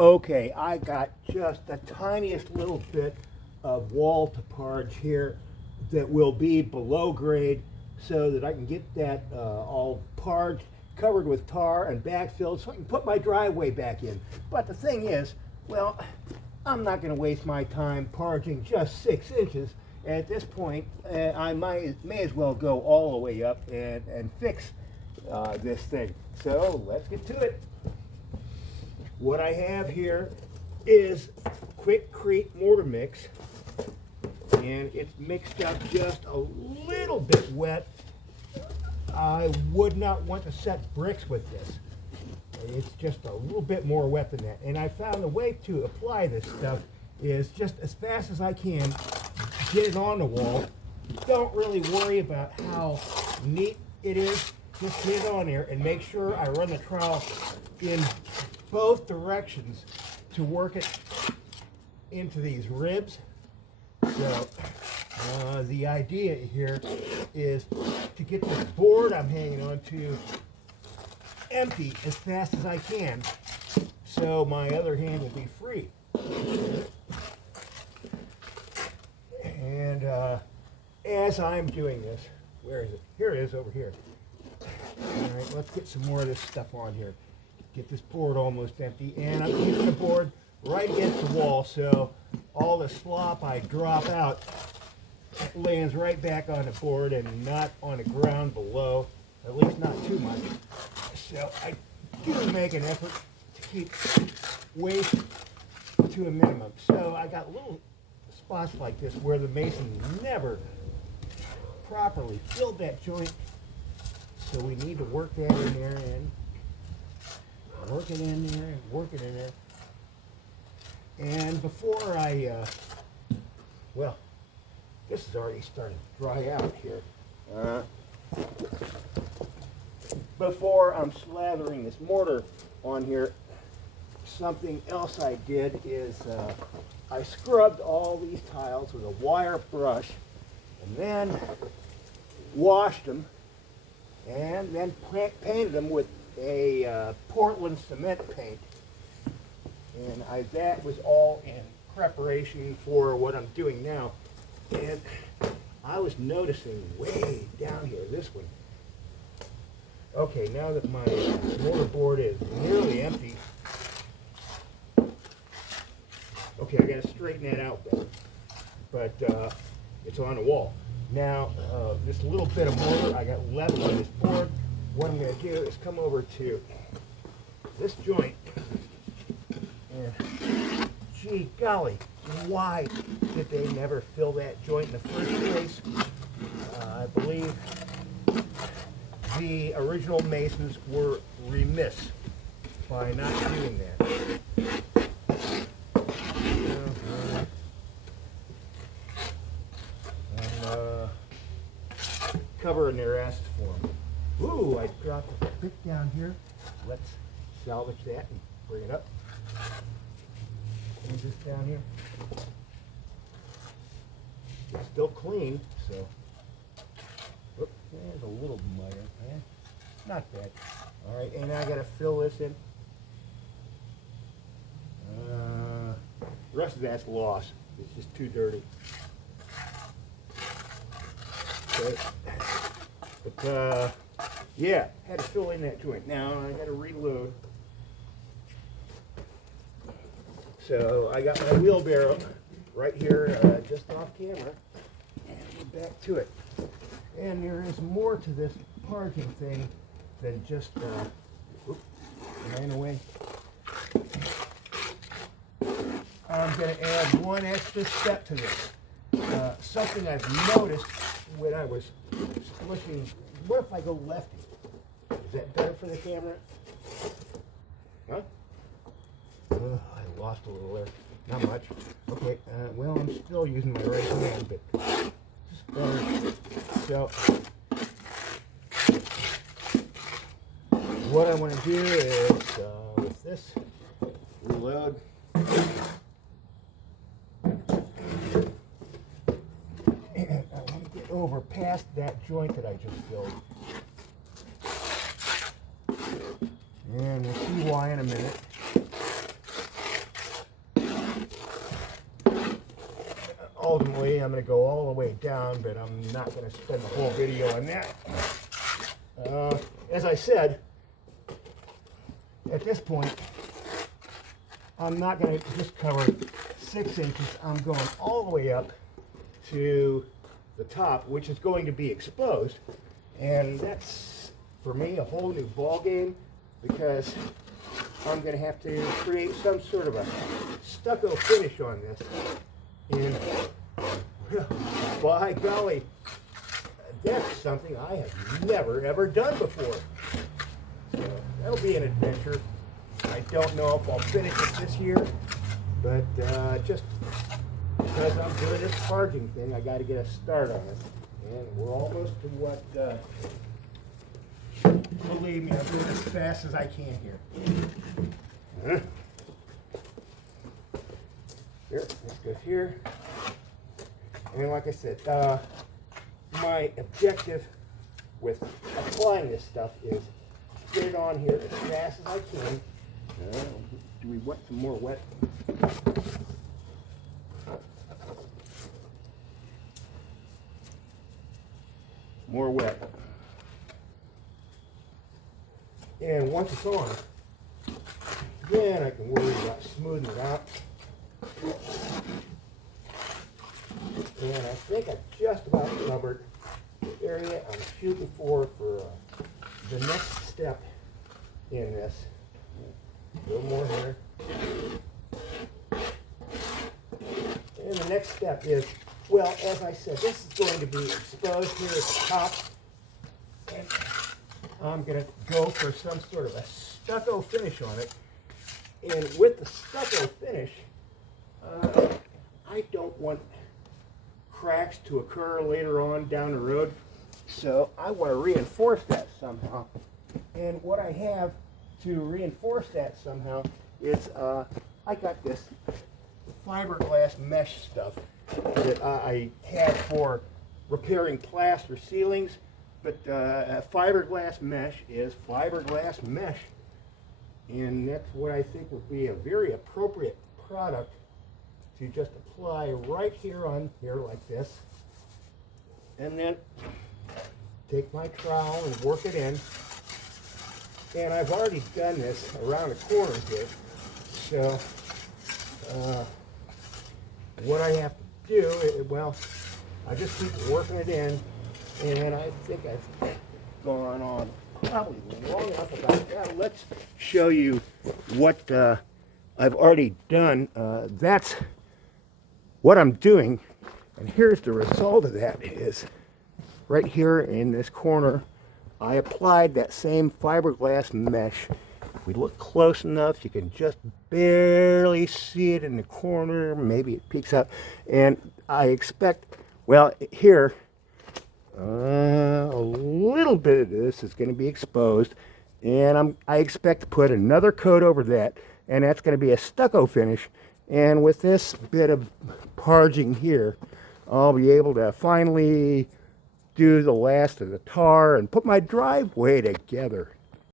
Okay, I got just the tiniest little bit of wall to parge here that will be below grade so that I can get that all parged, covered with tar and backfilled so I can put my driveway back in. But the thing is, well, I'm not going to waste my time parging just 6 inches. At this point, I may as well go all the way up and fix this thing. So let's get to it. What I have here is Quickcrete mortar mix, and it's mixed up just a little bit wet. I would not want to set bricks with this. It's just a little bit more wet than that. And I found the way to apply this stuff is just as fast as I can, get it on the wall. Don't really worry about how neat it is. Just get it on there and make sure I run the trowel in both directions to work it into these ribs. So the idea here is to get this board I'm hanging on to empty as fast as I can so my other hand will be free. And as I'm doing this, where is it? Here it is over here. All right, let's get some more of this stuff on here. Get this board almost empty, and I'm keeping the board right against the wall so all the slop I drop out lands right back on the board and not on the ground below, at least not too much. So I do make an effort to keep waste to a minimum. So I got little spots like this where the mason never properly filled that joint, so we need to work that in there and work it in there and work it in there. And before well, this is already starting to dry out here. Before I'm slathering this mortar on here, something else I did is I scrubbed all these tiles with a wire brush and then washed them and then painted them with a Portland cement paint. And that was all in preparation for what I'm doing now. And I was noticing way down here, this one. Okay, now that my mortar board is nearly empty, okay, I got to straighten that out better. But it's on the wall. Now, this little bit of mortar I got left on this board, what I'm going to do is come over to this joint and, gee golly, why did they never fill that joint in the first place? I believe the original masons were remiss by not doing that. Covering their asses for them. Ooh, I dropped a bit down here. Let's salvage that and bring it up. Move this down here. It's still clean, so. Whoop, there's a little mud in there. Not bad. All right, and I got to fill this in. The rest of that's lost. It's just too dirty. Okay. But yeah, had to fill in that joint. Now I got to reload. So I got my wheelbarrow right here, just off camera, and we're back to it. And there is more to this parging thing than just, ran away. I'm going to add one extra step to this. Something I've noticed when I was splishing. What if I go lefty? Is that better for the camera? Huh? I lost a little there. Not much. Okay, well, I'm still using my right hand, but just better. So, what I want to do is, with this, reload. And I want to get over past that joint that I just filled. And we'll see why in a minute. ultimately I'm going to go all the way down, but I'm not going to spend the whole video on that. As I said, at this point, I'm not going to just cover 6 inches. I'm going all the way up to the top, which is going to be exposed. And that's, for me, a whole new ball game, because I'm going to have to create some sort of a stucco finish on this. And, by golly, that's something I have never, ever done before. So that'll be an adventure. I don't know if I'll finish it this year, but just because I'm doing this parging thing, I got to get a start on it. And we're almost to what, believe me, I'm doing as fast as I can here. Here, this goes here. And like I said, my objective with applying this stuff is get it on here as fast as I can. Do we want some more wet? More wet. And once it's on, then I can worry about smoothing it out. And I think I've just about covered the area I'm shooting for the next step in this. A little more here. And the next step is, well, as I said, this is going to be exposed here at the top. And I'm going to go for some sort of a stucco finish on it. And with the stucco finish, I don't want cracks to occur later on down the road. So I want to reinforce that somehow. And what I have to reinforce that somehow is I got this fiberglass mesh stuff that I had for repairing plaster ceilings, but fiberglass mesh is fiberglass mesh, and that's what I think would be a very appropriate product to just apply right here on here like this, and then take my trowel and work it in. And I've already done this around the corners here, so what I have to do is, well, I just keep working it in, and I think I've gone on probably long enough about that. Let's show you what I've already done. That's what I'm doing, and here's the result of that is right here in this corner. I applied that same fiberglass mesh. If we look close enough, you can just barely see it in the corner. Maybe it peeks out. And I expect, well, here, a little bit of this is going to be exposed. And I expect to put another coat over that. And that's going to be a stucco finish. And with this bit of parging here, I'll be able to finally do the last of the tar and put my driveway together.